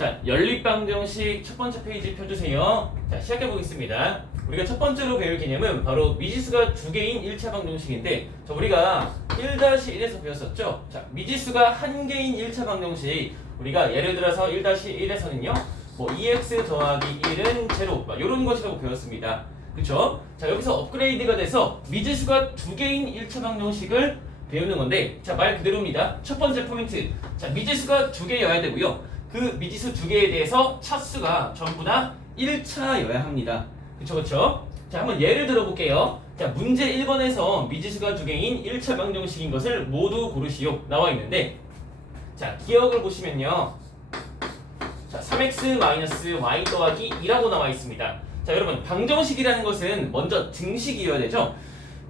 자, 연립방정식 첫 번째 페이지 펴주세요. 자, 시작해 보겠습니다. 우리가 첫 번째로 배울 개념은 바로 미지수가 두 개인 1차 방정식인데, 자, 우리가 1-1에서 배웠었죠? 자, 미지수가 한 개인 1차 방정식, 우리가 예를 들어서 1-1에서는요, 뭐 2x 더하기 1은 제로, 이런 것이라고 배웠습니다. 그쵸? 자, 여기서 업그레이드가 돼서 미지수가 두 개인 1차 방정식을 배우는 건데, 자, 말 그대로입니다. 첫 번째 포인트. 자, 미지수가 두 개여야 되고요. 그 미지수 두 개에 대해서 차수가 전부 다 1차여야 합니다. 그쵸? 자, 한번 예를 들어볼게요. 자, 문제 1번에서 미지수가 두 개인 1차 방정식인 것을 모두 고르시오 나와 있는데, 자, 기억을 보시면요. 자, 3x-y 더하기 2라고 나와 있습니다. 자, 여러분, 방정식이라는 것은 먼저 등식이어야 되죠.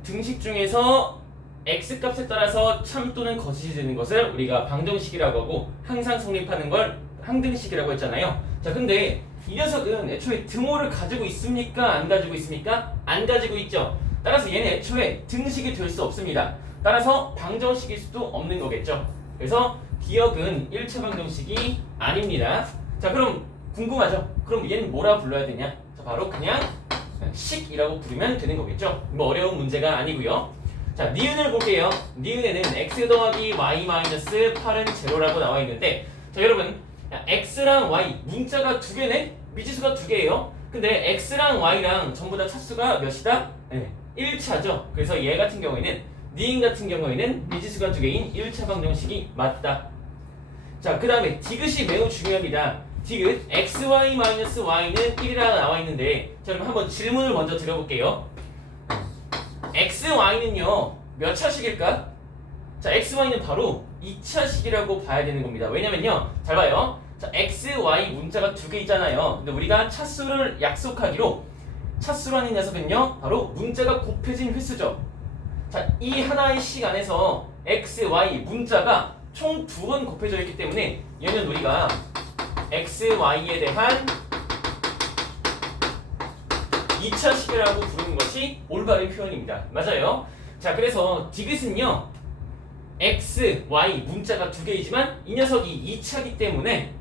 등식 중에서 x값에 따라서 참 또는 거짓이 되는 것을 우리가 방정식이라고 하고, 항상 성립하는 걸 항등식이라고 했잖아요. 자, 근데 이 녀석은 애초에 등호를 가지고 있습니까? 안 가지고 있습니까? 안 가지고 있죠. 따라서 얘는 애초에 등식이 될 수 없습니다. 따라서 방정식일 수도 없는 거겠죠. 그래서 기억은 1차 방정식이 아닙니다. 자, 그럼 궁금하죠? 그럼 얘는 뭐라 불러야 되냐? 자, 바로 그냥 식이라고 부르면 되는 거겠죠. 뭐 어려운 문제가 아니고요. 자, 니은을 볼게요. 니은에는 x 더하기 y 마이너스 8은 제로라고 나와 있는데, 자, 여러분, x랑 y 문자가 두 개네? 미지수가 두 개예요. 근데 x랑 y랑 전부 다 차수가 몇이다? 네, 1차죠. 그래서 얘 같은 경우에는, 니은 같은 경우에는 미지수가 두 개인 1차 방정식이 맞다. 자, 그 다음에 디귿이 매우 중요합니다. 디귿 xy-y는 1이라 나와 있는데, 자, 그럼 한번 질문을 먼저 드려볼게요. xy는요 몇 차식일까? 자, xy는 바로 2차식이라고 봐야 되는 겁니다. 왜냐면요, 잘 봐요. 자, xy 문자가 두 개 있잖아요. 근데 우리가 차수를 약속하기로, 차수라는 녀석은요 바로 문자가 곱해진 횟수죠. 자, 이 하나의 식 안에서 x, y 문자가 총 두 번 곱해져 있기 때문에 얘는 우리가 x, y에 대한 2차식이라고 부르는 것이 올바른 표현입니다. 맞아요. 자, 그래서 디귿은요 x, y 문자가 두 개이지만 이 녀석이 2차이기 때문에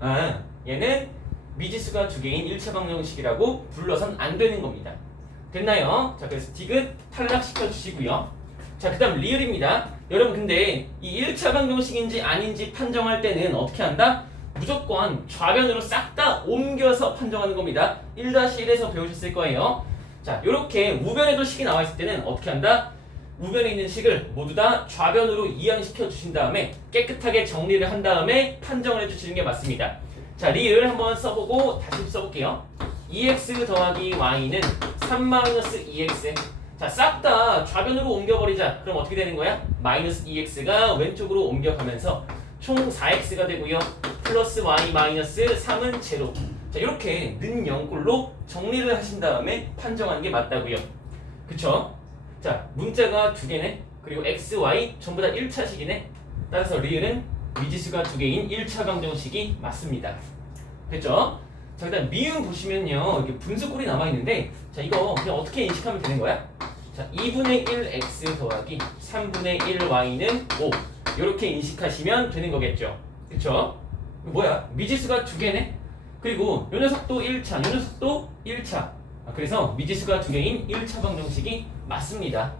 얘는 미지수가 두 개인 1차 방정식이라고 불러선 안 되는 겁니다. 됐나요? 자, 그래서 디귿 탈락시켜 주시고요. 자, 그 다음 리을입니다. 여러분, 근데 이 1차 방정식인지 아닌지 판정할 때는 어떻게 한다? 무조건 좌변으로 싹 다 옮겨서 판정하는 겁니다. 1-1에서 배우셨을 거예요. 자, 요렇게 우변에도 식이 나와 있을 때는 어떻게 한다? 우변에 있는 식을 모두 다 좌변으로 이항시켜 주신 다음에 깨끗하게 정리를 한 다음에 판정을 해주시는 게 맞습니다. 자, 리을 한번 써보고 다시 써볼게요. 2x 더하기 y는 3-2x. 자, 싹 다 좌변으로 옮겨버리자. 그럼 어떻게 되는 거야? 마이너스 2x가 왼쪽으로 옮겨가면서 총 4x가 되고요. 플러스 y 마이너스 3은 제로. 자, 이렇게 는 0꼴로 정리를 하신 다음에 판정하는 게 맞다고요. 그쵸? 자, 문자가 두 개네. 그리고 x, y 전부 다 1차식이네. 따라서 리을은 미지수가 두 개인 1차 방정식이 맞습니다. 됐죠? 자, 일단 미음 보시면요, 이렇게 분수꼴이 남아있는데, 자, 이거 그냥 어떻게 인식하면 되는 거야? 자, 2분의 1 x 더하기 3분의 1 y는 5. 이렇게 인식하시면 되는 거겠죠. 그쵸? 뭐야? 미지수가 두 개네? 그리고 요 녀석도 1차, 요 녀석도 1차. 그래서 미지수가 두 개인 1차 방정식이 맞습니다.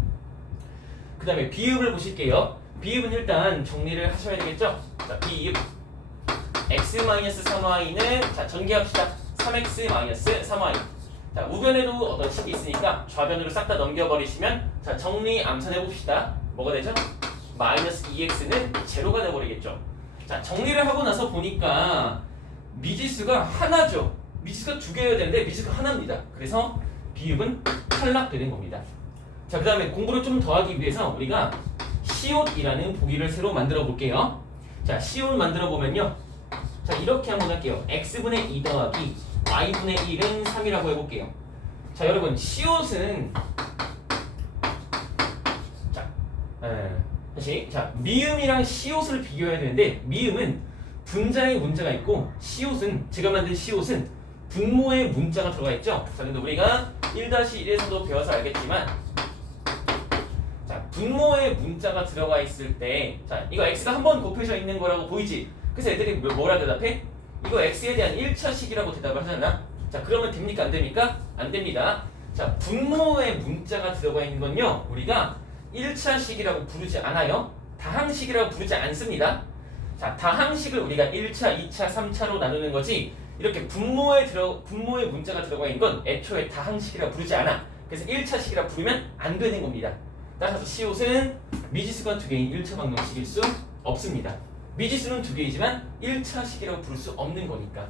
그 다음에 비읍을 보실게요. 비읍은 일단 정리를 하셔야 되겠죠? 자, 비읍 x-3y는, 자, 전개합시다. 3x-3y. 자, 우변에도 어떤 식이 있으니까 좌변으로 싹 다 넘겨버리시면, 자, 정리 암산해 봅시다. 뭐가 되죠? 마이너스 2x는 제로가 돼버리겠죠. 자, 정리를 하고 나서 보니까 미지수가 하나죠. 미지수가 두 개여야 되는데 미지수가 하나입니다. 그래서 비읍은 탈락되는 겁니다. 자, 그 다음에 공부를 좀 더 하기 위해서 우리가 시옷이라는 보기를 새로 만들어 볼게요. 자, 시옷 만들어 보면요, 자, 이렇게 한번 할게요. x분의 2 더하기 y분의 1은 3이라고 해볼게요. 자, 여러분, 시옷은, 자, 다시, 자, 미음이랑 시옷을 비교해야 되는데, 미음은 분자의 문자가 있고, 시옷은, 제가 만든 시옷은 분모의 문자가 들어가 있죠. 자, 근데 우리가 1-1에서도 배워서 알겠지만, 자, 분모의 문자가 들어가 있을 때, 자, 이거 x가 한 번 곱해져 있는 거라고 보이지? 그래서 애들이 뭐라 대답해? 이거 x에 대한 1차식이라고 대답을 하잖아. 자, 그러면 됩니까? 안 됩니까? 안 됩니다. 자, 분모에 문자가 들어가 있는 건요, 우리가 1차식이라고 부르지 않아요. 다항식이라고 부르지 않습니다. 자, 다항식을 우리가 1차, 2차, 3차로 나누는 거지, 이렇게 분모에 문자가 들어가 있는 건 애초에 다항식이라고 부르지 않아. 그래서 1차식이라고 부르면 안 되는 겁니다. 따라서 시옷은 미지수가 두 개인 1차 방정식일 수 없습니다. 미지수는 두 개이지만 1차식이라고 부를 수 없는 거니까.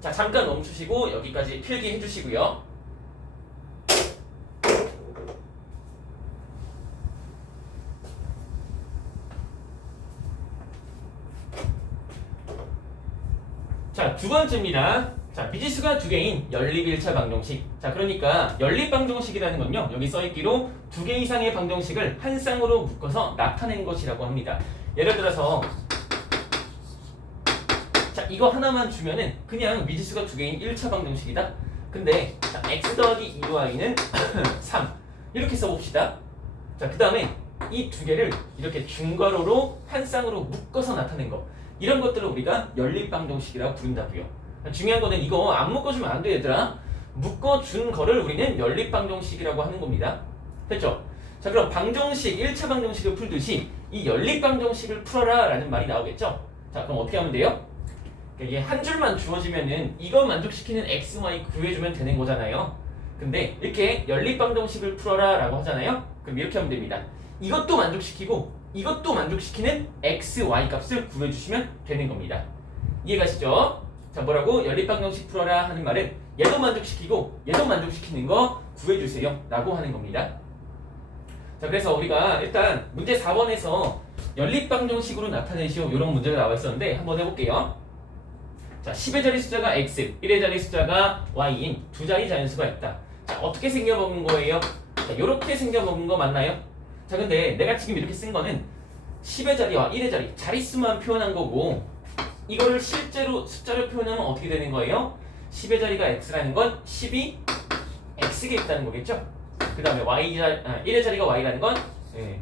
자, 잠깐 멈추시고 여기까지 필기해 주시고요. 자, 두 번째입니다. 자, 미지수가 두 개인 연립 1차 방정식. 자, 그러니까 연립 방정식이라는 건요, 여기 써있기로 두 개 이상의 방정식을 한 쌍으로 묶어서 나타낸 것이라고 합니다. 예를 들어서 자, 이거 하나만 주면은 그냥 미지수가 두 개인 1차 방정식이다. 근데 자, x 더하기 2y는 3 이렇게 써봅시다. 자, 그 다음에 이 두 개를 이렇게 중괄호로 한 쌍으로 묶어서 나타낸 거, 이런 것들을 우리가 연립 방정식이라고 부른다고요. 중요한 거는 이거 안 묶어주면 안 돼, 얘들아. 묶어준 거를 우리는 연립 방정식이라고 하는 겁니다. 됐죠? 자, 그럼 방정식, 1차 방정식을 풀듯이 이 연립 방정식을 풀어라 라는 말이 나오겠죠? 자, 그럼 어떻게 하면 돼요? 이게 한 줄만 주어지면은 이거 만족시키는 x, y 구해주면 되는 거잖아요. 근데 이렇게 연립 방정식을 풀어라 라고 하잖아요. 그럼 이렇게 하면 됩니다. 이것도 만족시키고 이것도 만족시키는 x, y 값을 구해주시면 되는 겁니다. 이해가시죠? 자, 뭐라고? 연립 방정식 풀어라 하는 말은 얘도 만족시키고 얘도 만족시키는 거 구해주세요 라고 하는 겁니다. 자, 그래서 우리가 일단 문제 4번에서 연립 방정식으로 나타내시오 이런 문제가 나와 있었는데 한번 해볼게요. 자, 10의 자리 숫자가 x, 1의 자리 숫자가 y인 두 자리 자연수가 있다. 자, 어떻게 생겨먹은 거예요? 자, 요렇게 생겨먹은 거 맞나요? 자, 근데 내가 지금 이렇게 쓴 거는 10의 자리와 1의 자리, 자릿수만 표현한 거고, 이거를 실제로 숫자를 표현하면 어떻게 되는 거예요? 10의 자리가 x라는 건 10이 x게 있다는 거겠죠? 그 다음에 1의 자리가 y라는 건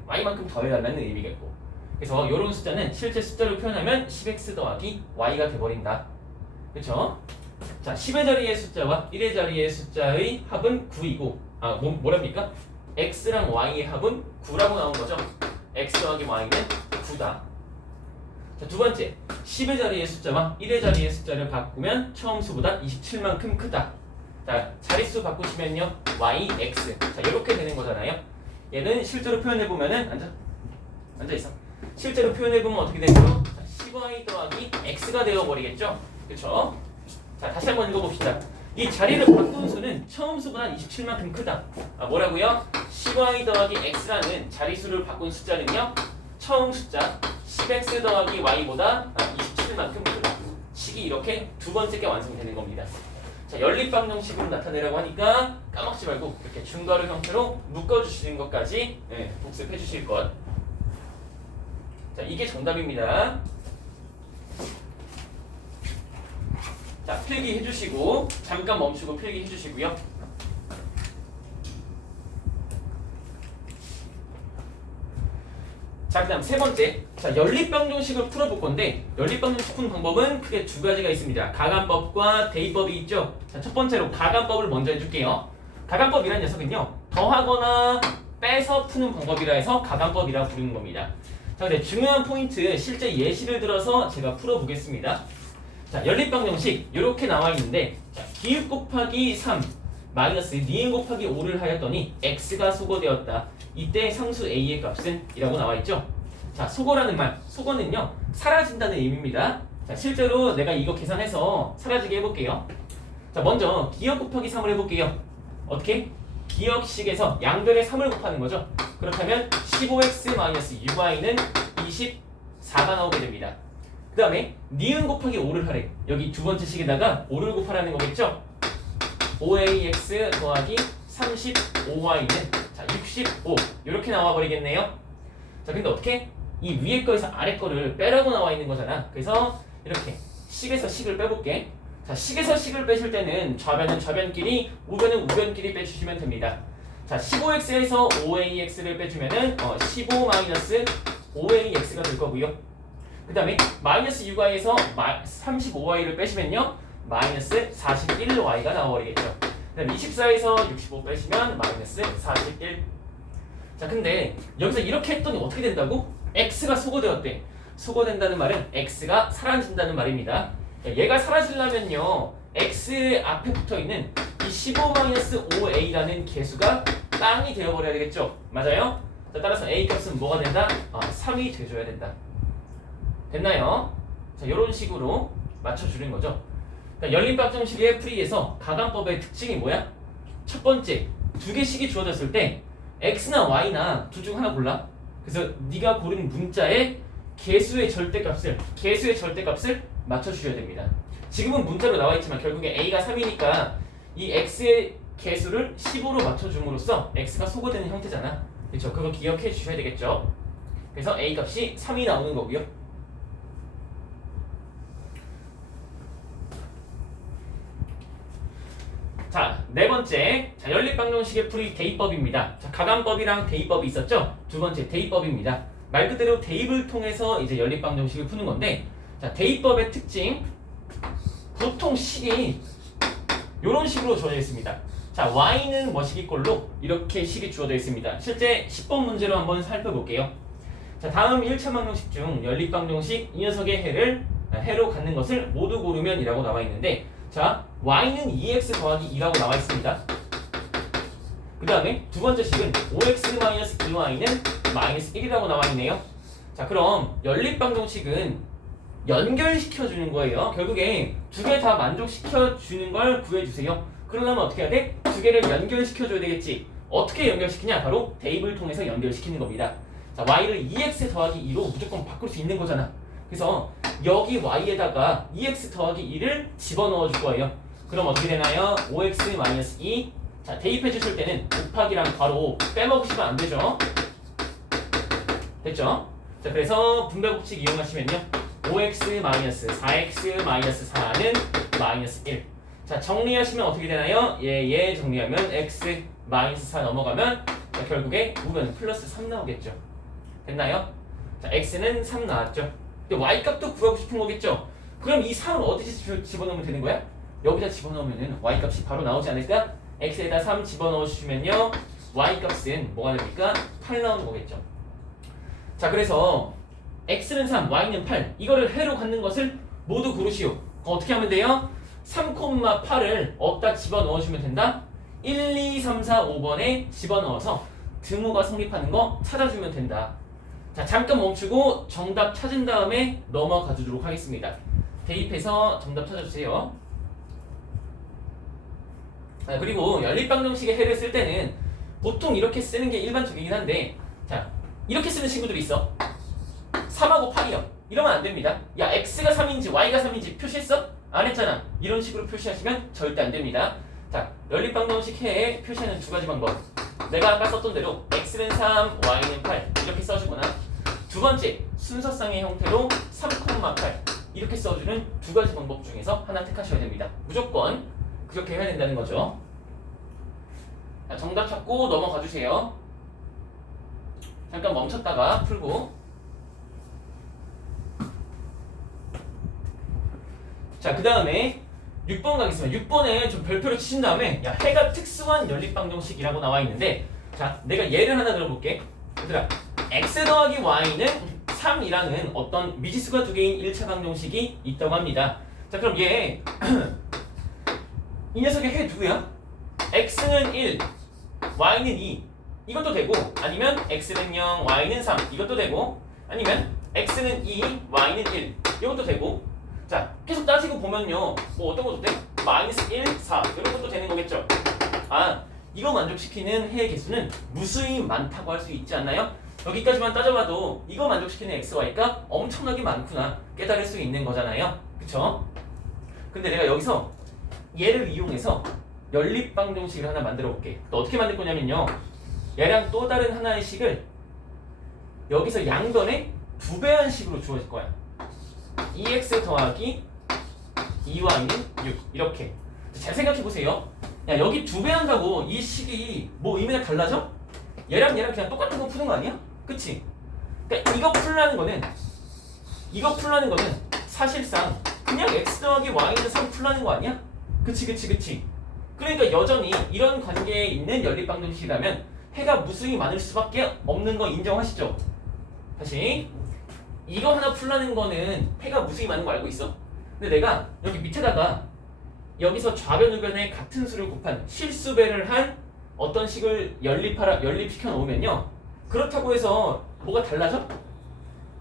y만큼 더해달라는 의미겠고, 그래서 이런 숫자는 실제 숫자로 표현하면 10x 더하기 y가 돼버린다. 그쵸? 자, 10의 자리의 숫자와 1의 자리의 숫자의 합은 9이고, 뭐랍니까? x랑 y의 합은 9라고 나온 거죠. x 더하기 y는 9다. 자, 두 번째, 10의 자리의 숫자와 1의 자리의 숫자를 바꾸면 처음 수보다 27만큼 크다. 자, 자릿수 바꾸시면요, y, x. 자, 이렇게 되는 거잖아요. 얘는 실제로 표현해보면은, 앉아있어. 실제로 표현해보면 어떻게 되죠? 자, 10y 더하기 x가 되어버리겠죠? 그쵸? 자, 다시 한번 읽어봅시다. 이 자리를 바꾼 수는 처음 수보다 27만큼 크다. 뭐라고요? 10y 더하기 x라는 자리수를 바꾼 숫자는요, 처음 숫자 10x 더하기 y보다 27만큼 크다. 식이 이렇게 두 번째 게 완성되는 겁니다. 자, 연립 방정식으로 나타내라고 하니까 까먹지 말고 이렇게 중괄호 형태로 묶어주시는 것까지 복습해 주실 것. 자, 이게 정답입니다. 자, 필기해 주시고 잠깐 멈추고 필기해 주시고요. 자, 그 다음 세 번째. 자, 연립방정식을 풀어볼 건데, 연립방정식 푸는 방법은 크게 두 가지가 있습니다. 가간법과 대입법이 있죠. 자, 첫 번째로 가간법을 먼저 해줄게요. 가간법이라는 녀석은요, 더하거나 빼서 푸는 방법이라 해서 가간법이라 부르는 겁니다. 자, 근데 중요한 포인트, 실제 예시를 들어서 제가 풀어보겠습니다. 자, 연립방정식 이렇게 나와 있는데, 자, 기읍 곱하기 3 마이너스 니은 곱하기 5를 하였더니 x가 소거되었다. 이때 상수 a의 값은 이라고 나와 있죠. 자, 소거라는 말, 소거는요, 사라진다는 의미입니다. 자, 실제로 내가 이거 계산해서 사라지게 해볼게요. 자, 먼저 기억 곱하기 3을 해볼게요. 어떻게? 기억식에서 양변에 3을 곱하는 거죠. 그렇다면 15x-uy는 24가 나오게 됩니다. 그 다음에 니은 곱하기 5를 하래. 여기 두 번째 식에다가 5를 곱하라는 거겠죠. 5ax 더하기 35y는 자, 65 이렇게 나와버리겠네요. 자, 근데 어떻게? 이 위에 거에서 아래 거를 빼라고 나와 있는 거잖아. 그래서 이렇게 식에서 식을 빼볼게. 자, 식에서 식을 빼실 때는 좌변은 좌변끼리, 우변은 우변끼리 빼주시면 됩니다. 자, 15x에서 5ax를 빼주면은 15-5ax가 될 거고요. 그 다음에 마이너스 6y에서 35y를 빼시면요 마이너스 41y가 나와버리겠죠. 그 다음에 24에서 65 빼시면 마이너스 41. 자 근데 여기서 이렇게 했더니 어떻게 된다고? x가 소거되었대. 소거된다는 말은 x가 사라진다는 말입니다. 얘가 사라지려면요 x 앞에 붙어있는 이 15-5a라는 계수가 땅이 되어버려야 되겠죠. 맞아요? 자, 따라서 a 값은 뭐가 된다? 3이 돼줘야 된다. 됐나요? 자, 이런 식으로 맞춰주는 거죠. 그러니까 연립방정식의 풀이에서 가감법의 특징이 뭐야? 첫 번째, 두 개씩이 주어졌을 때 x나 y나 둘 중 하나 골라. 그래서 네가 고른 문자의 개수의 절대값을 맞춰주셔야 됩니다. 지금은 문자로 나와있지만 결국에 a가 3이니까 이 x의 개수를 15로 맞춰줌으로써 x가 소거되는 형태잖아. 그렇죠? 그거 기억해 주셔야 되겠죠. 그래서 a 값이 3이 나오는 거고요. 자, 네 번째. 자, 연립방정식의 풀이 대입법입니다. 자, 가감법이랑 대입법이 있었죠? 두 번째 대입법입니다. 말 그대로 대입을 통해서 이제 연립방정식을 푸는 건데, 자, 대입법의 특징. 보통 식이 이런 식으로 주어져 있습니다. 자, y는 뭐시기꼴로 이렇게 식이 주어져 있습니다. 실제 10번 문제로 한번 살펴볼게요. 자, 다음 1차 방정식 중 연립방정식 이 녀석의 해로 갖는 것을 모두 고르면 이라고 나와 있는데, 자, y는 2x 더하기 2라고 나와 있습니다. 그 다음에 두 번째 식은 5x-1y는 마이너스 1이라고 나와 있네요. 자, 그럼 연립방정식은 연결시켜주는 거예요. 결국에 두 개 다 만족시켜주는 걸 구해주세요. 그러려면 어떻게 해야 돼? 두 개를 연결시켜줘야 되겠지. 어떻게 연결시키냐? 바로 대입을 통해서 연결시키는 겁니다. 자, y를 2x 더하기 2로 무조건 바꿀 수 있는 거잖아. 그래서 여기 y에다가 2x 더하기 2를 집어넣어 줄 거예요. 그럼 어떻게 되나요? 5x-2. 자, 대입해 주실 때는 곱하기랑 바로 빼먹으시면 안 되죠. 됐죠? 자, 그래서 분배 법칙 이용하시면요. 5x-4x-4는 마이너스 1. 자, 정리하시면 어떻게 되나요? 얘 정리하면 x 마이너스 4 넘어가면 자, 결국에 우변은 플러스 3 나오겠죠. 됐나요? 자, x는 3 나왔죠. 근데 y 값도 구하고 싶은 거겠죠. 그럼 이 3을 어디서 집어넣으면 되는 거야? 여기다 집어넣으면 y 값이 바로 나오지 않을까? x에다 3 집어넣어 주시면요. y 값은 뭐가 됩니까? 8 나오는 거겠죠. 자, 그래서 x는 3, y는 8. 이거를 해로 갖는 것을 모두 고르시오. 어떻게 하면 돼요? 3,8을 어디다 집어넣어 주면 된다? 1, 2, 3, 4, 5번에 집어넣어서 등호가 성립하는 거 찾아주면 된다. 자, 잠깐 멈추고 정답 찾은 다음에 넘어가 주도록 하겠습니다. 대입해서 정답 찾아주세요. 그리고 연립방정식의 해를 쓸 때는 보통 이렇게 쓰는 게 일반적이긴 한데, 자, 이렇게 쓰는 친구들이 있어. 3하고 8이요. 이러면 안 됩니다. 야, x가 3인지 y가 3인지 표시했어? 안 했잖아. 이런 식으로 표시하시면 절대 안 됩니다. 자, 연립방정식 해에 표시하는 두 가지 방법. 내가 아까 썼던 대로 x는 3, y는 8 이렇게 써주거나, 두 번째 순서상의 형태로 3,8 이렇게 써주는 두 가지 방법 중에서 하나 택하셔야 됩니다. 무조건 그렇게 해야 된다는 거죠. 자, 정답 찾고 넘어가 주세요. 잠깐 멈췄다가 풀고. 자, 그 다음에 6번 가겠습니다. 6번에 좀 별표를 치신 다음에, 야, 해가 특수한 연립방정식이라고 나와 있는데, 자, 내가 예를 하나 들어볼게. 얘들아, x 더하기 y는 3이라는 어떤 미지수가 두 개인 1차 방정식이 있다고 합니다. 자, 그럼 얘 이 녀석의 해 누구야? x는 1, y는 2 이것도 되고, 아니면 x는 0, y는 3 이것도 되고, 아니면 x는 2, y는 1 이것도 되고. 자, 계속 따지고 보면요, 뭐 어떤 것도 돼? 마이너스 1, 4 이런 것도 되는 거겠죠. 아, 이거 만족시키는 해의 개수는 무수히 많다고 할 수 있지 않나요? 여기까지만 따져봐도 이거 만족시키는 x, y가 엄청나게 많구나 깨달을 수 있는 거잖아요. 그쵸? 근데 내가 여기서 얘를 이용해서 연립방정식을 하나 만들어 볼게. 또 어떻게 만들 거냐면요, 얘랑 또 다른 하나의 식을 여기서 양변에 두 배한 식으로 주어질 거야. 2x 더하기 2y는 6 이렇게. 잘 생각해 보세요. 야, 여기 두 배 한다고 이 식이 뭐 의미가 달라져? 얘랑 그냥 똑같은 거 푸는 거 아니야? 그치? 그러니까 이거 풀라는 거는 이거 풀라는 거는 사실상 그냥 x 더하기 y는 3 풀라는 거 아니야? 그치. 그러니까 여전히 이런 관계에 있는 연립방정식이라면 해가 무수히 많을 수밖에 없는 거 인정하시죠? 다시 이거 하나 풀라는 거는 해가 무수히 많은 거 알고 있어? 근데 내가 여기 밑에다가 여기서 좌변 우변에 같은 수를 곱한 실수배를 한 어떤 식을 연립시켜 놓으면요, 그렇다고 해서 뭐가 달라져?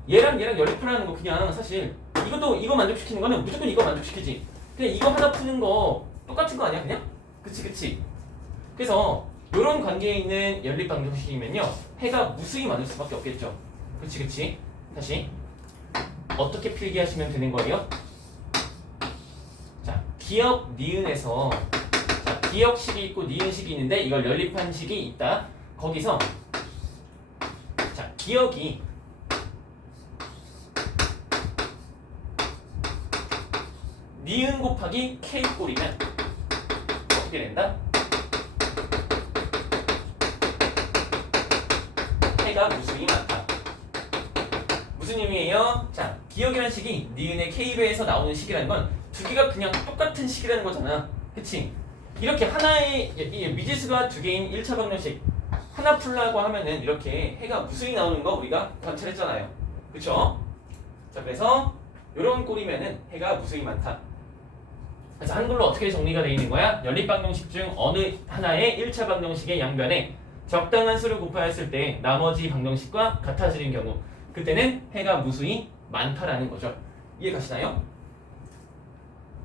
얘랑 연립하라는 거 그냥 사실 이거 만족시키는 거는 무조건 이거 만족시키지. 그냥 이거 하나 푸는 거 똑같은 거 아니야 그냥? 그치. 그래서 이런 관계에 있는 연립방정식이면요 해가 무수히 많을 수밖에 없겠죠. 그치. 다시 어떻게 필기하시면 되는 거예요? 자, 기역 니은에서 자, 기역식이 있고 니은식이 있는데 이걸 연립한 식이 있다. 거기서 자, 기역이 니은 곱하기 k 꼴이면 어떻게 된다? 해가 무수히 많다. 무슨 의미예요? 자, 기억이라는 식이 니은의 k배에서 나오는 식이라는 건 두 개가 그냥 똑같은 식이라는 거잖아. 그치? 이렇게 하나의 미지수가 두 개인 1차 방정식 하나 풀라고 하면은 이렇게 해가 무수히 나오는 거 우리가 관찰했잖아요. 그쵸? 자, 그래서 이런 꼴이면은 해가 무수히 많다. 그래서 한글로 어떻게 정리가 되어 있는 거야? 연립방정식 중 어느 하나의 1차 방정식의 양변에 적당한 수를 곱하였을 때 나머지 방정식과 같아지는 경우 그때는 해가 무수히 많다라는 거죠. 이해 가시나요?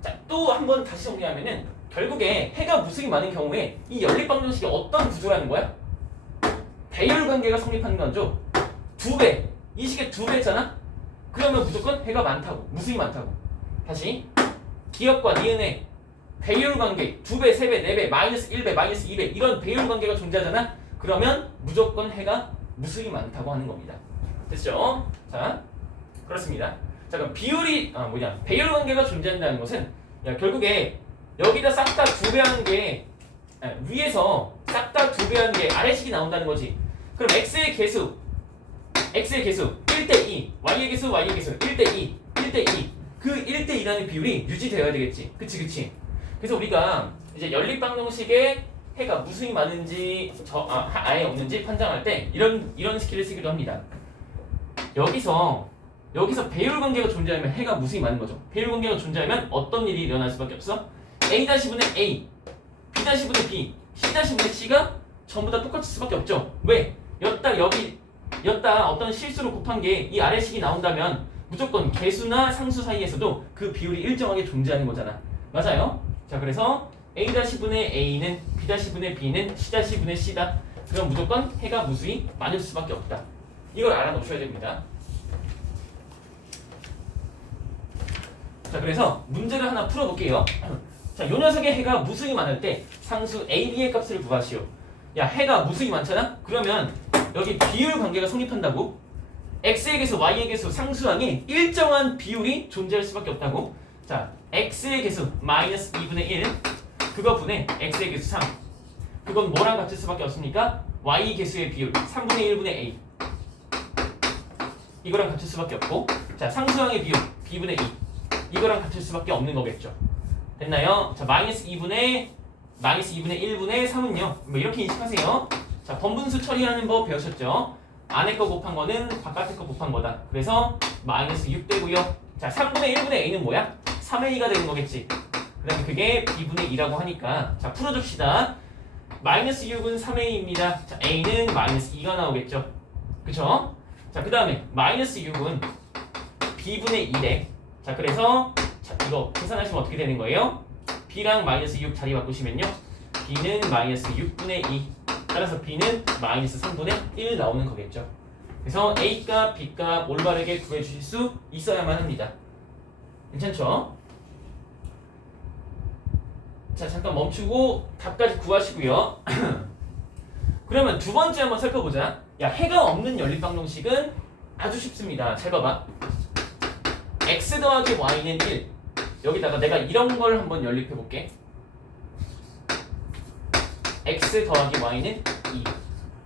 자, 또 한 번 다시 정리하면은 결국에 해가 무수히 많은 경우에 이 연립방정식이 어떤 구조라는 거야? 배열 관계가 성립하는 거죠. 2배. 이 식의 2배잖아? 그러면 무조건 해가 많다고. 무수히 많다고. 다시 기역과 니은의 배율 관계 2배, 3배, 4배, 마이너스 1배, 마이너스 2배 이런 배율 관계가 존재하잖아? 그러면 무조건 해가 무수히 많다고 하는 겁니다. 됐죠? 자, 그렇습니다. 자, 그럼 배율 관계가 존재한다는 것은 결국에 여기다 싹 다 2배 하는 게 위에서 싹 다 2배 하는 게 아래식이 나온다는 거지. 그럼 x의 개수 1대2, y의 개수 1대2, 1대2 그 1대2라는 비율이 유지되어야 되겠지. 그치. 그래서 우리가 이제 연립방정식에 해가 무수히 많은지 아예 없는지 판정할 때 이런 스킬을 쓰기도 합니다. 여기서 배율 관계가 존재하면 해가 무수히 많은 거죠. 배율 관계가 존재하면 어떤 일이 일어날 수밖에 없어? A-분의 A, B-분의 B, C-분의 C가 전부 다 똑같을 수밖에 없죠. 왜? 였다 어떤 실수로 곱한 게 이 아래식이 나온다면 무조건 개수나 상수 사이에서도 그 비율이 일정하게 존재하는 거잖아. 맞아요? 자, 그래서 A-분의 A는 B-분의 B는 C-분의 C다. 그럼 무조건 해가 무수히 많을 수밖에 없다. 이걸 알아놓으셔야 됩니다. 자, 그래서 문제를 하나 풀어볼게요. 자, 요 녀석의 해가 무수히 많을 때 상수 A, B의 값을 구하시오. 야, 해가 무수히 많잖아? 그러면 여기 비율 관계가 성립한다고? x의 개수, y의 개수, 상수항에 일정한 비율이 존재할 수밖에 없다고? 자, x의 개수 마이너스 2분의 1 그거 분의 x의 개수 3 그건 뭐랑 같을 수밖에 없습니까? y 개수의 비율 3분의 1분의 a 이거랑 같을 수밖에 없고, 자, 상수항의 비율 b분의 2 이거랑 같을 수밖에 없는 거겠죠. 됐나요? 자, 마이너스 2분의 1분의 3은요 뭐 이렇게 인식하세요. 자, 번분수 처리하는 법 배우셨죠? 안에 거 곱한 거는 바깥에 거 곱한 거다. 그래서 마이너스 6 되고요. 자, 3분의 1분의 a는 뭐야? 3의 2가 되는 거겠지. 그 다음에 그게 b분의 2라고 하니까 자, 풀어줍시다. 마이너스 6은 3a 입니다. 자, a는 마이너스 2가 나오겠죠. 그쵸? 자, 그 다음에 마이너스 6은 b분의 2래. 자, 그래서 자, 이거 계산하시면 어떻게 되는 거예요? b랑 마이너스 6 자리 바꾸시면요 b는 마이너스 6분의 2 따라서 b는 마이너스 3분의 1 나오는 거겠죠. 그래서 a값, b값 올바르게 구해주실 수 있어야만 합니다. 괜찮죠? 자, 잠깐 멈추고 답까지 구하시고요. 그러면 두 번째 한번 살펴보자. 야, 해가 없는 연립방정식은 아주 쉽습니다. 잘 봐봐. x 더하기 y는 1 여기다가 내가 이런 걸 한번 연립해 볼게. x 더하기 y는 2.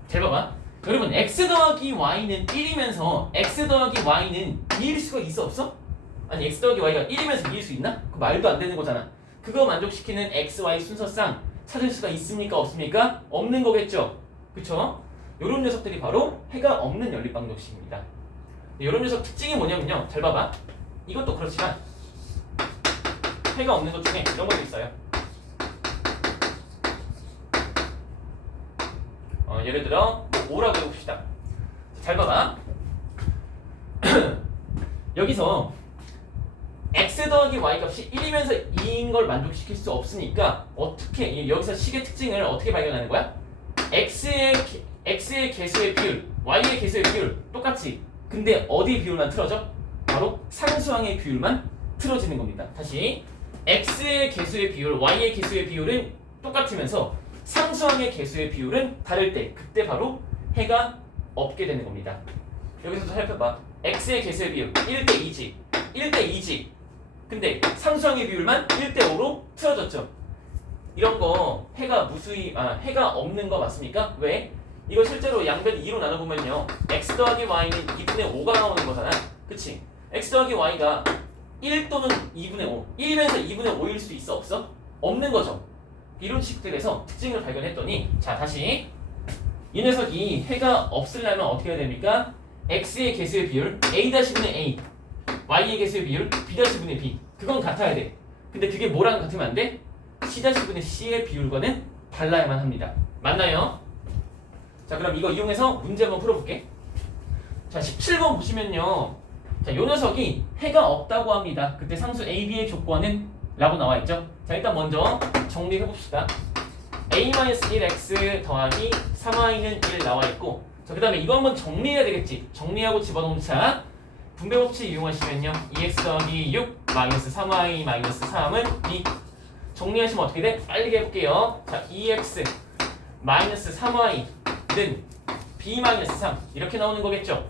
잘 봐봐. 여러분, x 더하기 y는 1이면서 x 더하기 y는 2일 수가 있어 없어? 아니 x 더하기 y가 1이면서 2일 수 있나? 그 말도 안 되는 거잖아. 그거 만족시키는 x, y 순서상 찾을 수가 있습니까? 없습니까? 없는 거겠죠? 그쵸? 요런 녀석들이 바로 해가 없는 연립방정식입니다. 요런 녀석 특징이 뭐냐면요. 잘 봐봐. 이것도 그렇지만 해가 없는 것 중에 이런 것도 있어요. 예를 들어 5라고 해봅시다. 잘 봐봐. 여기서 x 더하기 y 값이 1이면서 2인 걸 만족시킬 수 없으니까 어떻게 여기서 식의 특징을 어떻게 발견하는 거야? x의 개수의 비율, y의 개수의 비율 똑같지. 근데 어디 비율만 틀어져? 바로 상수항의 비율만 틀어지는 겁니다. 다시 x의 개수의 비율, y의 개수의 비율은 똑같으면서 상수항의 개수의 비율은 다를 때 그때 바로 해가 없게 되는 겁니다. 여기서 살펴봐. x의 개수의 비율 1대 2지. 1대 2지. 근데 상수항의 비율만 1대 5로 틀어졌죠. 이런 거 해가 해가 없는 거 맞습니까? 왜? 이거 실제로 양변 2로 나눠보면요. x 더하기 y는 2분의 5가 나오는 거잖아. 그치? x 더하기 y가 1 또는 2분의 5. 1이면서 2분의 5일 수 있어 없어? 없는 거죠. 이런 식들에서 특징을 발견했더니 자 다시 이 녀석이 해가 없으려면 어떻게 해야 됩니까? x의 개수의 비율 a-분의 a, y의 개수의 비율 b-분의 b. 그건 같아야 돼. 근데 그게 뭐랑 같으면 안 돼? c-분의 c의 비율과는 달라야만 합니다. 맞나요? 자 그럼 이거 이용해서 문제 한번 풀어볼게. 자 17번 보시면요. 자 요 녀석이 해가 없다고 합니다. 그때 상수 a, b의 조건은 라고 나와있죠. 자 일단 먼저 정리해봅시다. a-1x 더하기 3y는 1 나와있고 자 그 다음에 이거 한번 정리해야 되겠지. 정리하고 집어넣자. 분배 법칙 이용하시면요 2x 더하기 6 마이너스 3y 마이너스 3은 b. 정리하시면 어떻게 돼? 빨리 해볼게요. 자 2x 마이너스 3y는 b 마이너스 3 이렇게 나오는 거겠죠.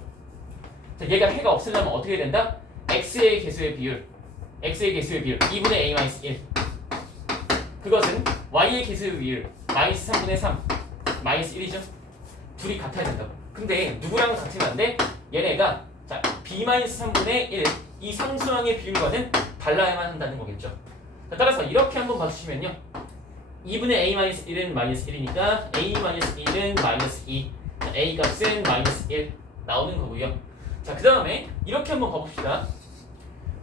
자 얘가 해가 없으려면 어떻게 된다? x의 개수의 비율 2분의 a-1 그것은 y의 개수의 비율 마이너스 3분의 3 마이너스 1이죠. 둘이 같아야 된다고. 근데 누구랑 같으면 안 돼? 얘네가 자 b-3분의 1 이 상수항의 비율과는 달라야만 한다는 거겠죠. 자, 따라서 이렇게 한번 봐주시면요 2분의 a-1은 마이너스 1이니까 a-1은 마이너스 2 자, a 값은 마이너스 1 나오는 거고요. 자 그 다음에 이렇게 한번 봐봅시다.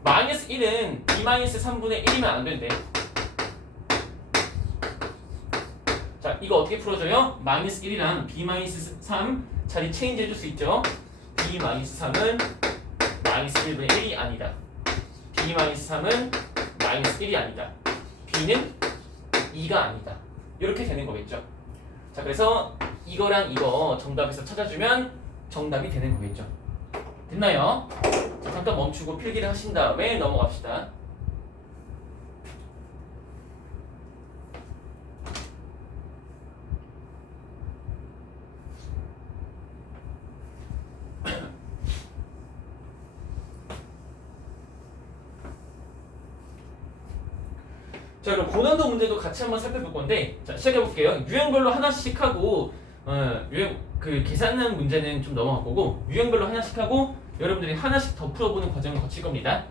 마이너스 1은 b-3분의 1이면 안 된대. 자 이거 어떻게 풀어줘요? 마이너스 1이랑 b-3 자리 체인지 해줄 수 있죠. b-3은 마이너스 1분의 1이 아니다. b-3은 마이너스 1이 아니다. b는 2가 아니다. 이렇게 되는 거겠죠. 자 그래서 이거랑 이거 정답에서 찾아주면 정답이 되는 거겠죠. 됐나요? 자, 잠깐 멈추고 필기를 하신 다음에 넘어갑시다. 자 그럼 고난도 문제도 같이 한번 살펴볼 건데 자 시작해 볼게요. 유형별로 하나씩 하고 유형 그 계산하는 문제는 좀 넘어갈 거고 유형별로 하나씩 하고 여러분들이 하나씩 더 풀어보는 과정을 거칠 겁니다.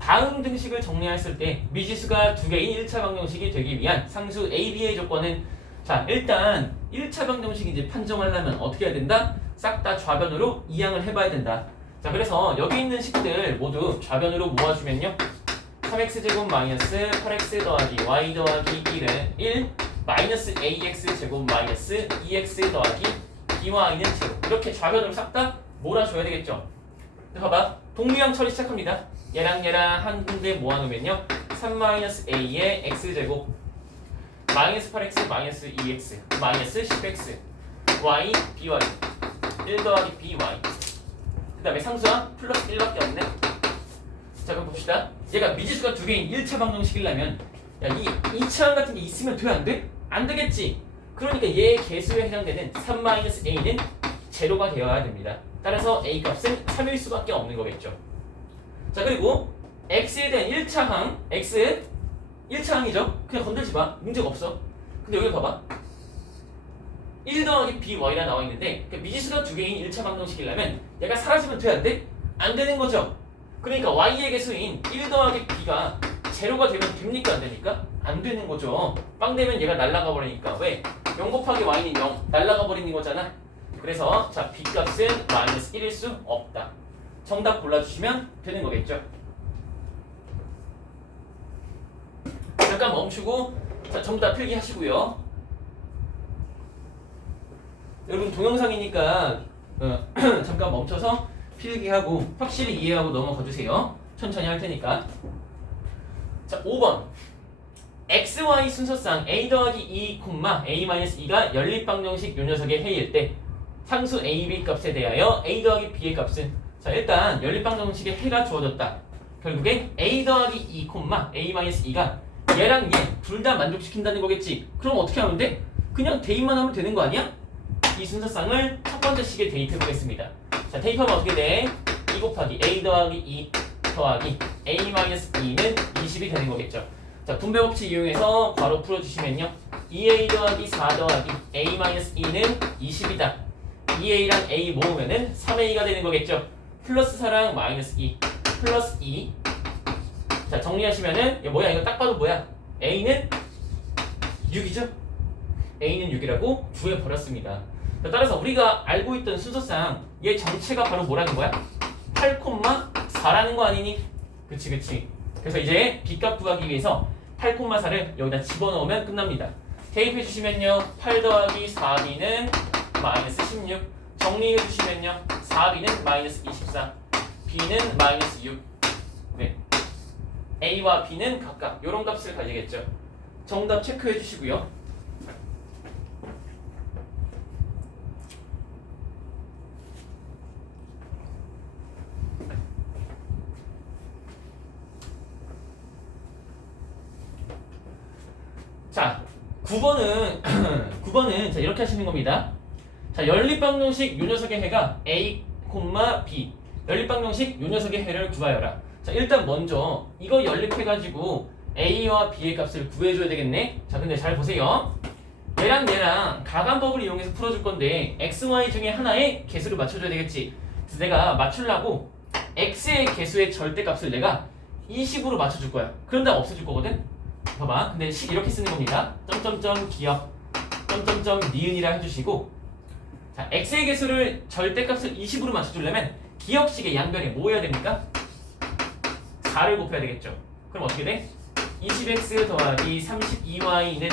다음 등식을 정리했을 때 미지수가 두 개인 1차 방정식이 되기 위한 상수 a, b의 조건은 자 일단 1차 방정식 이제 판정하려면 어떻게 해야 된다? 싹 다 좌변으로 이항을 해봐야 된다. 자 그래서 여기 있는 식들 모두 좌변으로 모아주면요 3x제곱 마이너스 8x 더하기 y 더하기 1은 1 마이너스 ax 제곱 마이너스 2x 더하기 by는 제로 이렇게 좌변으로 싹 다 몰아줘야 되겠죠. 봐봐 동류항 처리 시작합니다. 얘랑 한 군데 모아놓으면요 3 마이너스 a의 x제곱 마이너스 8x 마이너스 2x 마이너스 10x y by 1 더하기 by 그 다음에 상수항 플러스 1밖에 없네. 자 그럼 봅시다. 얘가 미지수가 두 개인 1차 방정식이려면 야 이 2차항 같은 게 있으면 돼 안 돼? 안 되겠지. 그러니까 얘의 개수에 해당되는 3-a는 제로가 되어야 됩니다. 따라서 a 값은 3일 수밖에 없는 거겠죠. 자 그리고 x에 대한 1차항 x 1차항이죠. 그냥 건들지 마. 문제가 없어. 근데 여기 봐봐 1 더하기 by라 나와 있는데 그러니까 미지수가 두 개인 1차 방정식이려면 얘가 사라지면 돼 안 돼? 안 되는 거죠. 그러니까 y의 개수인 1 더하기 b가 제로가 되면 됩니까? 안 됩니까? 안 되는 거죠. 빵 되면 얘가 날아가 버리니까. 왜? 0 곱하기 y는 0 날아가 버리는 거잖아. 그래서 자 b 값은 마이너스 1일 수 없다. 정답 골라주시면 되는 거겠죠. 잠깐 멈추고 자 정답 필기 하시고요. 여러분 동영상이니까 잠깐 멈춰서 필기하고 확실히 이해하고 넘어가 주세요. 천천히 할 테니까. 자 5번 XY 순서상 A 더하기 2, A-2가 연립방정식 요 녀석의 해일 때 상수 A, B 값에 대하여 A 더하기 B의 값은 자 일단 연립방정식의 해가 주어졌다. 결국엔 A 더하기 2, A-2가 얘랑 얘 둘 다 만족시킨다는 거겠지. 그럼 어떻게 하면 돼? 그냥 대입만 하면 되는 거 아니야? 이 순서상을 첫 번째 식에 대입해 보겠습니다. 자 대입하면 어떻게 돼? 2 곱하기 A 더하기 2 더하기 A-2는 20이 되는 거겠죠. 자 분배 법칙 이용해서 바로 풀어주시면요 2A 더하기 4 더하기 A-2는 20이다. 2A랑 A 모으면은 3A가 되는 거겠죠. 플러스 4랑 마이너스 2 플러스 2. 자 정리하시면은 뭐야 이거 딱 봐도 뭐야? A는 6이죠? A는 6이라고 구해버렸습니다. 따라서 우리가 알고 있던 순서상 얘 정체가 바로 뭐라는 거야? 8,4라는 거 아니니? 그치. 그래서 이제 B값 구하기 위해서 8,4를 여기다 집어넣으면 끝납니다. 대입해 주시면요 8 더하기 4B는 마이너스 16. 정리해 주시면요 4B는 마이너스 24 B는 마이너스 6. 네. A와 B는 각각 이런 값을 가지겠죠. 정답 체크해 주시고요. 자, 9번은 자, 이렇게 하시는 겁니다. 자, 연립방정식 요 녀석의 해가 A, B. 연립방정식 요 녀석의 해를 구하여라. 자, 일단 먼저 이거 연립해가지고 A와 B의 값을 구해줘야 되겠네. 자, 근데 잘 보세요. 얘랑 가간법을 이용해서 풀어줄 건데 X, Y 중에 하나의 개수를 맞춰줘야 되겠지. 그래서 내가 맞추려고 X의 개수의 절대값을 내가 20으로 맞춰줄 거야. 그런 다음 없애줄 거거든. 봐봐. 근데 식 이렇게 쓰는 겁니다. 점점점 기억 점점점 니은이라 해주시고 자 x의 개수를 절대값을 20으로 맞춰주려면 기억식의 양변에 뭐 해야 됩니까? 4를 곱해야 되겠죠. 그럼 어떻게 돼? 20x 더하기 32y는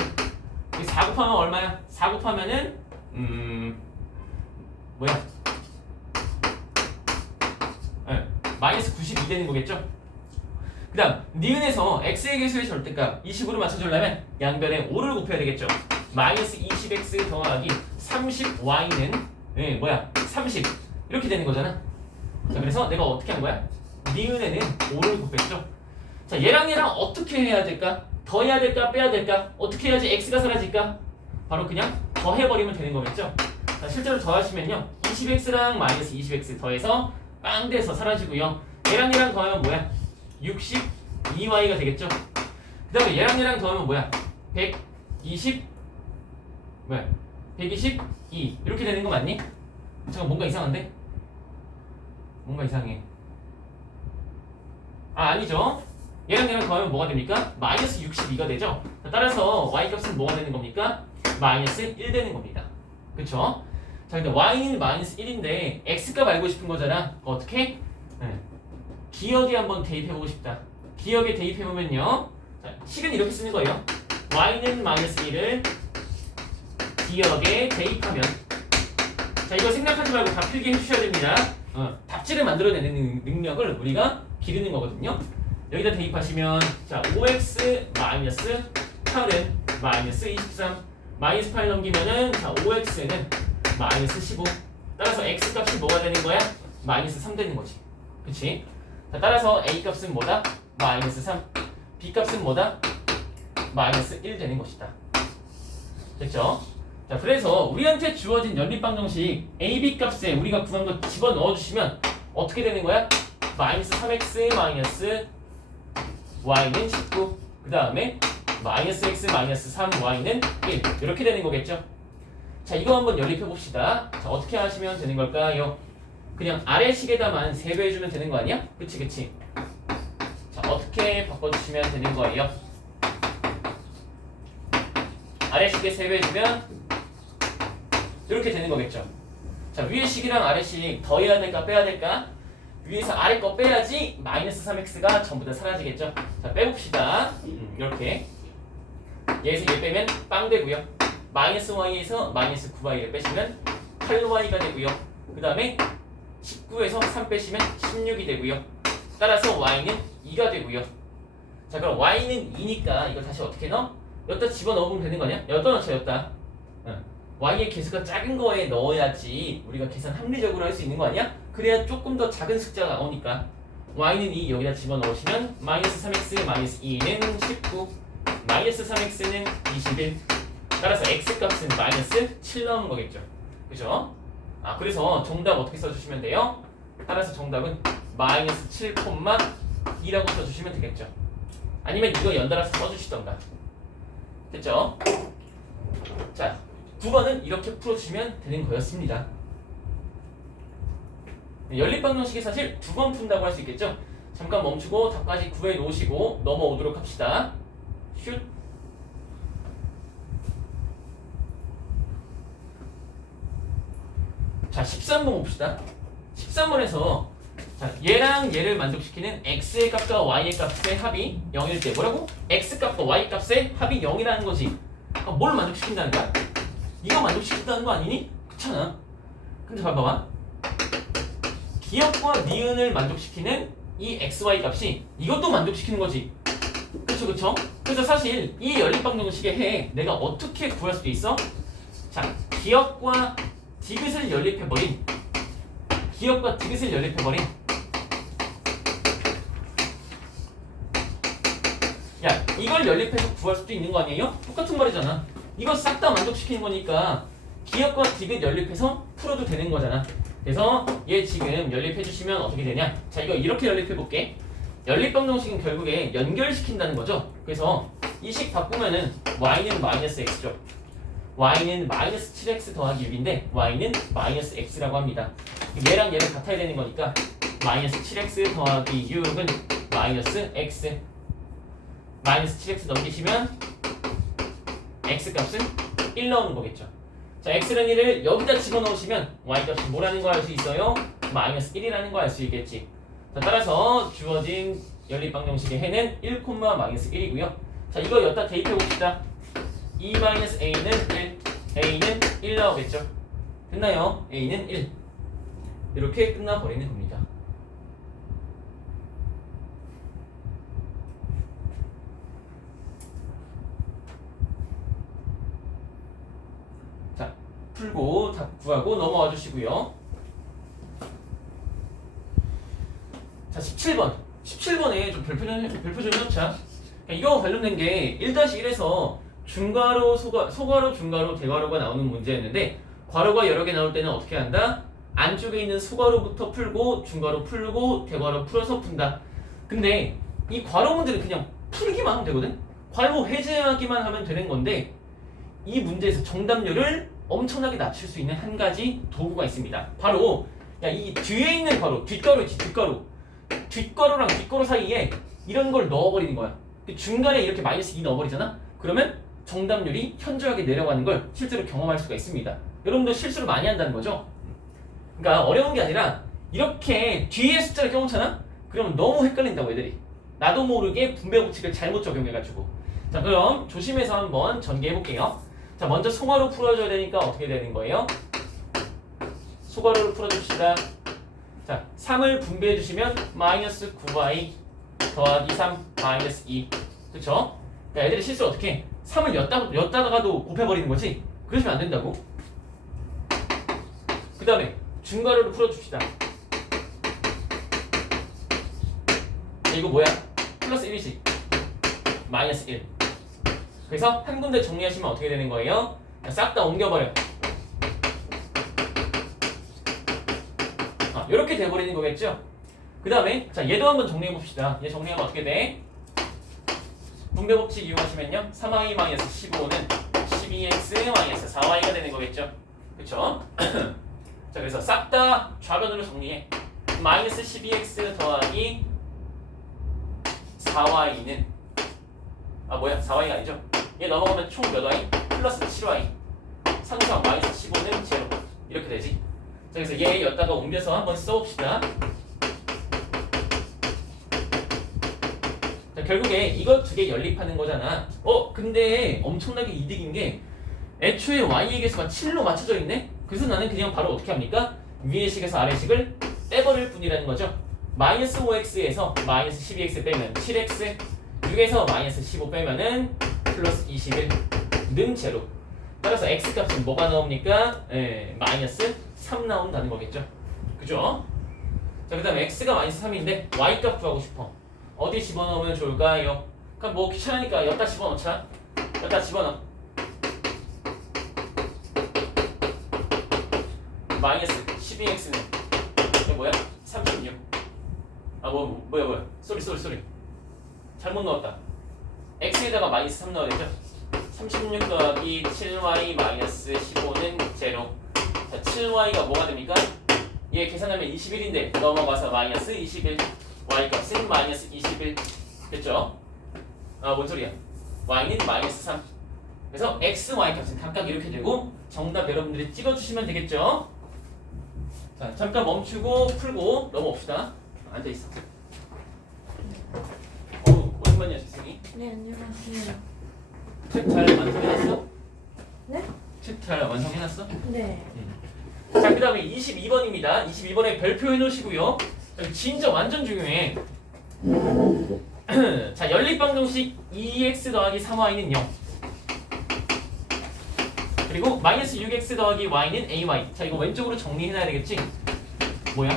4 곱하면 얼마야? 4 곱하면은 뭐야? 네, 마이너스 92 되는 거겠죠? 그 다음 니은에서 x의 개수의 절대값 20으로 맞춰주려면 양변에 5를 곱해야 되겠죠. 마이너스 20x 더하기 30y는 네, 뭐야 30 이렇게 되는 거잖아. 자 그래서 내가 어떻게 한 거야? 니은에는 5를 곱했죠. 자 얘랑 어떻게 해야 될까? 더해야 될까 빼야 될까? 어떻게 해야지 x가 사라질까? 바로 그냥 더해버리면 되는 거겠죠. 자 실제로 더하시면요 20x랑 마이너스 20x 더해서 빵 돼서 사라지고요. 얘랑 더하면 뭐야? 62y가 되겠죠. 그 다음에 얘랑 더하면 뭐야? 122 이렇게 되는 거 맞니? 잠깐 뭔가 이상한데? 뭔가 이상해. 아니죠. 얘랑 더하면 뭐가 됩니까? 마이너스 62가 되죠. 따라서 y값은 뭐가 되는 겁니까? 마이너스 1 되는 겁니다. 그쵸? 자 근데 y는 마이너스 1인데 x값 알고 싶은 거잖아. 어떻게? 기억에 한번 대입해보고 싶다. 기억에 대입해보면요. 자, 식은 이렇게 쓰는 거예요. y는 마이너스 1을 기억에 대입하면 자 이거 생각하지 말고 다 필기 해주셔야 됩니다. 답지를 만들어내는 능력을 우리가 기르는 거거든요. 여기다 대입하시면 자 5x 마이너스 8은 마이너스 23 마이너스 8 넘기면은 자 5x는 마이너스 15 따라서 x 값이 뭐가 되는 거야? 마이너스 3 되는 거지. 그치? 자, 따라서 A 값은 뭐다? 마이너스 3. B 값은 뭐다? 마이너스 1 되는 것이다. 됐죠? 자, 그래서 우리한테 주어진 연립방정식 AB 값에 우리가 구한 거 집어넣어 주시면 어떻게 되는 거야? 마이너스 3x 마이너스 y는 19. 그 다음에 마이너스 x 마이너스 3y는 1. 이렇게 되는 거겠죠? 자, 이거 한번 연립해 봅시다. 자, 어떻게 하시면 되는 걸까요? 그냥 아래식에다만 세배해주면 되는 거 아니야? 그치 그치. 자, 어떻게 바꿔주시면 되는 거예요? 아래식에 세배해주면 이렇게 되는 거겠죠. 자, 위에 식이랑 아래 식 더해야 될까 빼야 될까? 위에서 아래 거 빼야지 마이너스 3x가 전부 다 사라지겠죠. 자, 빼봅시다. 이렇게 얘에서 얘 빼면 빵 되고요. 마이너스 y에서 마이너스 9y를 빼시면 8y가 되고요. 그 다음에 19에서 3 빼시면 16이 되고요. 따라서 y는 2가 되고요. 자, 그럼 y는 2니까 이걸 다시 어떻게 넣어? 여기다 집어넣으면 되는 거 아니야? 여기다 넣자, 여기다. y의 개수가 작은 거에 넣어야지 우리가 계산 합리적으로 할 수 있는 거 아니야? 그래야 조금 더 작은 숫자가 나오니까 y는 2 여기다 집어넣으시면 마이너스 3x 마이너스 2는 19 마이너스 3x는 21 따라서 x 값은 마이너스 7 나오는 거겠죠. 그죠? 아, 그래서 정답 어떻게 써주시면 돼요? 따라서 정답은 마이너스 7,2라고 써주시면 되겠죠. 아니면 이거 연달아서 써주시던가. 됐죠? 자, 9번은 이렇게 풀어주시면 되는 거였습니다. 연립방정식이 사실 2번 푼다고 할 수 있겠죠? 잠깐 멈추고 답까지 구해 놓으시고 넘어오도록 합시다. 슛! 자, 13번 봅시다. 13번에서 자, 얘랑 얘를 만족시키는 x의 값과 y의 값의 합이 0일 때 뭐라고? x 값과 y 값의 합이 0이라는 거지. 그러니까 뭘 만족시킨다는 거야? 이거 만족시킨다는 거 아니니? 그렇잖아. 근데 봐봐. 기억과 니은을 만족시키는 이 xy 값이 이것도 만족시키는 거지. 그쵸 그쵸? 그래서 사실 이 연립방정식의 해 내가 어떻게 구할 수도 있어? 자, 기억과 디귿을 연립해버린 야, 이걸 연립해서 구할 수도 있는 거 아니에요? 똑같은 말이잖아. 이거 싹 다 만족시키는 거니까 기억과 디귿 연립해서 풀어도 되는 거잖아. 그래서 얘 지금 연립해 주시면 어떻게 되냐? 자, 이거 이렇게 연립해 볼게. 연립방정식은 결국에 연결시킨다는 거죠. 그래서 이 식 바꾸면은 y는 마이너스 x죠. y는 마이너스 7x 더하기 6인데 y는 마이너스 x라고 합니다. 얘랑 얘랑 같아야 되는 거니까 마이너스 7x 더하기 6은 마이너스 x. 마이너스 7x 넘기시면 x 값은 1 나오는 거겠죠. 자, x라는 1을 여기다 집어넣으시면 y 값이 뭐라는 걸 알 수 있어요? 마이너스 1이라는 걸 알 수 있겠지. 자, 따라서 주어진 연립방정식의 해는 1, 마이너스 1이고요. 자, 이거 여기다 대입해 봅시다. 2 마이너스 a는 1, a는 1 나오겠죠. 됐나요? a는 1. 이렇게 끝나버리는 겁니다. 자, 풀고 답 구하고 넘어와 주시고요. 자, 17번. 17번에 좀 별표 좀 해놓자. 이거 관련된 게 1-1에서 중괄호, 소괄호, 중괄호, 대괄호가 나오는 문제였는데 괄호가 여러 개 나올 때는 어떻게 한다? 안쪽에 있는 소괄호부터 풀고 중괄호 풀고 대괄호 풀어서 푼다. 근데 이 괄호 문제는 그냥 풀기만 하면 되거든? 괄호 해제하기만 하면 되는 건데 이 문제에서 정답률을 엄청나게 낮출 수 있는 한 가지 도구가 있습니다. 바로 이 뒤에 있는 괄호, 뒷괄호 있지, 뒷괄호. 뒷괄호랑 뒷괄호 사이에 이런 걸 넣어버리는 거야. 중간에 이렇게 마이너스 2 넣어버리잖아? 그러면 정답률이 현저하게 내려가는 걸 실제로 경험할 수가 있습니다. 여러분들 실수를 많이 한다는 거죠? 그러니까 어려운 게 아니라 이렇게 뒤에 숫자를 껴놓잖아? 그러면 너무 헷갈린다고 애들이. 나도 모르게 분배 법칙을 잘못 적용해가지고. 자, 그럼 조심해서 한번 전개해볼게요. 자, 먼저 소괄호 풀어줘야 되니까 어떻게 되는 거예요? 소괄호를 풀어줍시다. 자, 3을 분배해주시면 마이너스 9y 더하기 3 마이너스 2. 그쵸? 그러니까 애들이 실수 어떻게 해? 3을 엿다가도 곱해버리는 거지? 그러시면 안 된다고. 그 다음에 중괄호를 풀어줍시다. 이거 뭐야? 플러스 1이지. 마이너스 1. 그래서 한 군데 정리하시면 어떻게 되는 거예요? 싹 다 옮겨버려. 이렇게 돼버리는 거겠죠? 그 다음에 자, 얘도 한번 정리해봅시다. 얘 정리하면 어떻게 돼? 분배 법칙 이용하시면요 3y-15는 12x-4y가 되는 거겠죠? 그쵸? 자, 그래서 싹 다 좌변으로 정리해. 마이너스 12x 더하기 4y는 4y가 아니죠? 얘 넘어가면 총 몇 y? 플러스 7y. 상수항 마이너스 15는 제로. 이렇게 되지. 자, 그래서 얘 여기다가 옮겨서 한번 써봅시다. 자, 결국에 이거 두 개 연립하는 거잖아. 근데 엄청나게 이득인 게 애초에 y의 개수가 7로 맞춰져 있네? 그래서 나는 그냥 바로 어떻게 합니까? 위의 식에서 아래 식을 빼버릴 뿐이라는 거죠. 마이너스 5x에서 마이너스 12x 빼면 7x, 6에서 마이너스 15 빼면은 플러스 21는 제로. 따라서 x 값은 뭐가 나옵니까? 마이너스 3 나온다는 거겠죠. 그죠? 자, 그 다음에 x가 마이너스 3인데 y 값 구하고 싶어. 어디 집어넣으면 좋을까요? 그럼 뭐 귀찮으니까 여기다 집어넣자. 여기다 집어넣어. 마이너스 12x는 이게 뭐야? 36. 뭐야? 쏘리. 잘못 넣었다. x에다가 마이너스 3 넣어야 되죠? 36 더하기 7y 마이너스 15는 제로. 자, 7y가 뭐가 됩니까? 얘 계산하면 21인데 넘어가서 마이너스 21. y 값은 마이너스 21 됐죠? 뭔 소리야? y는 마이너스 3. 그래서 x, y 값은 각각 이렇게 되고 정답 여러분들이 찍어주시면 되겠죠? 자, 잠깐 멈추고 풀고 넘어옵시다. 앉아있어. 오랜만이야, 지승이. 네, 안녕하세요. 책 잘 완성해놨어? 네? 책 잘 완성해놨어? 네. 자, 그 다음에 22번입니다. 22번에 별표 해놓으시고요. 진짜 완전 중요해. 자, 연립방정식 2x 더하기 3y는 0. 그리고 마이너스 6x 더하기 y는 ay. 자, 이거 왼쪽으로 정리해놔야 되겠지? 뭐야?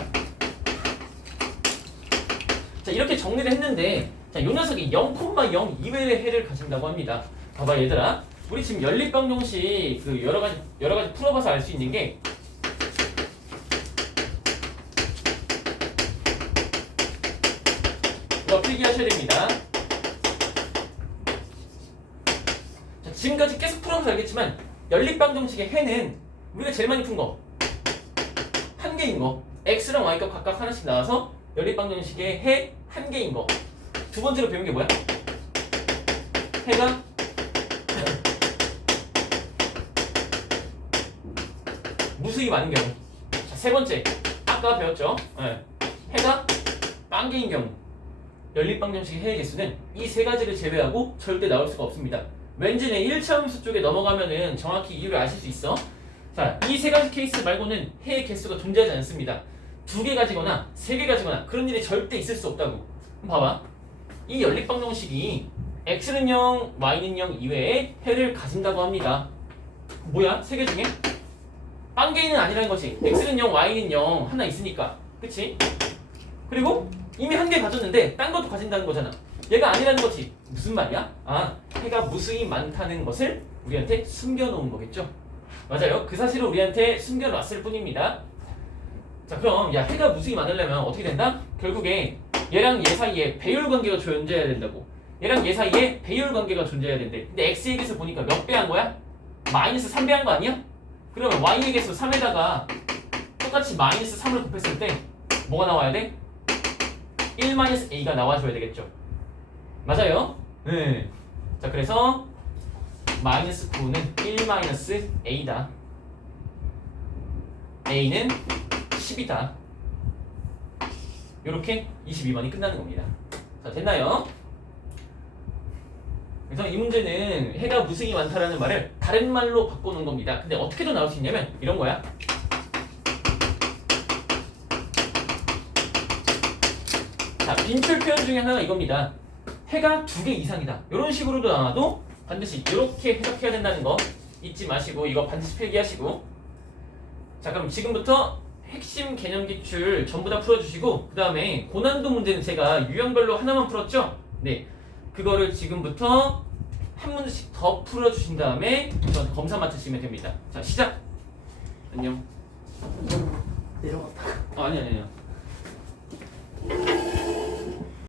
자, 이렇게 정리를 했는데 자, 요 녀석이 0,0 이외의 해를 가진다고 합니다. 봐봐 얘들아, 우리 지금 연립방정식 그 여러 가지 풀어봐서 알 수 있는 게 이거 필기하셔야 됩니다. 자, 지금까지 계속 풀어봐서 알겠지만 연립방정식의 해는 우리가 제일 많이 푼 거 한 개인 거, x랑 y값 각각 하나씩 나와서 연립방정식의 해 한 개인 거. 두 번째로 배운 게 뭐야? 해가 무수히 많은 경우. 자, 세 번째 아까 배웠죠? 해가 만 개인 경우. 연립방정식의 해의 개수는 이 세 가지를 제외하고 절대 나올 수가 없습니다. 왠지 내 1차 함수 쪽에 넘어가면은 정확히 이유를 아실 수 있어. 자, 이 세 가지 케이스 말고는 해의 개수가 존재하지 않습니다. 두 개 가지거나 세 개 가지거나 그런 일이 절대 있을 수 없다고. 그럼 봐봐. 이 연립방정식이 x는 0, y는 0 이외에 해를 가진다고 합니다. 뭐야? 세 개 중에? 빵개인은 아니라는 거지. x는 0, y는 0 하나 있으니까. 그치? 그리고 이미 한 개 가졌는데 딴 것도 가진다는 거잖아. 얘가 아니라는 거지. 무슨 말이야? 해가 무수히 많다는 것을 우리한테 숨겨놓은 거겠죠? 맞아요. 그 사실을 우리한테 숨겨놨을 뿐입니다. 자, 그럼 해가 무수히 많으려면 어떻게 된다? 결국에 얘랑 얘 사이에 배율 관계가 존재해야 된다고. 얘랑 얘 사이에 배율 관계가 존재해야 된대. 근데 x의 개수 보니까 몇 배 한 거야? 마이너스 3배 한 거 아니야? 그러면 y의 개수 3에다가 똑같이 마이너스 3을 곱했을 때 뭐가 나와야 돼? 1-a가 나와줘야 되겠죠. 맞아요? 네. 자, 그래서 마이너스 9는 1-a다. a는 10이다. 요렇게 22번이 끝나는 겁니다. 자, 됐나요? 그래서 이 문제는 해가 무수히 많다라는 말을 다른 말로 바꿔놓은 겁니다. 근데 어떻게도 나올 수 있냐면 이런 거야. 자, 빈출 표현 중에 하나가 이겁니다. 해가 2개 이상이다. 이런 식으로도 나와도 반드시 이렇게 해석해야 된다는 거 잊지 마시고 이거 반드시 필기하시고. 자, 그럼 지금부터 핵심 개념 기출 전부 다 풀어주시고 그 다음에 고난도 문제는 제가 유형별로 하나만 풀었죠? 네, 그거를 지금부터 한 문제씩 더 풀어주신 다음에 저한테 검사 맡으시면 됩니다. 자, 시작! 안녕. 내려갔다. 아니.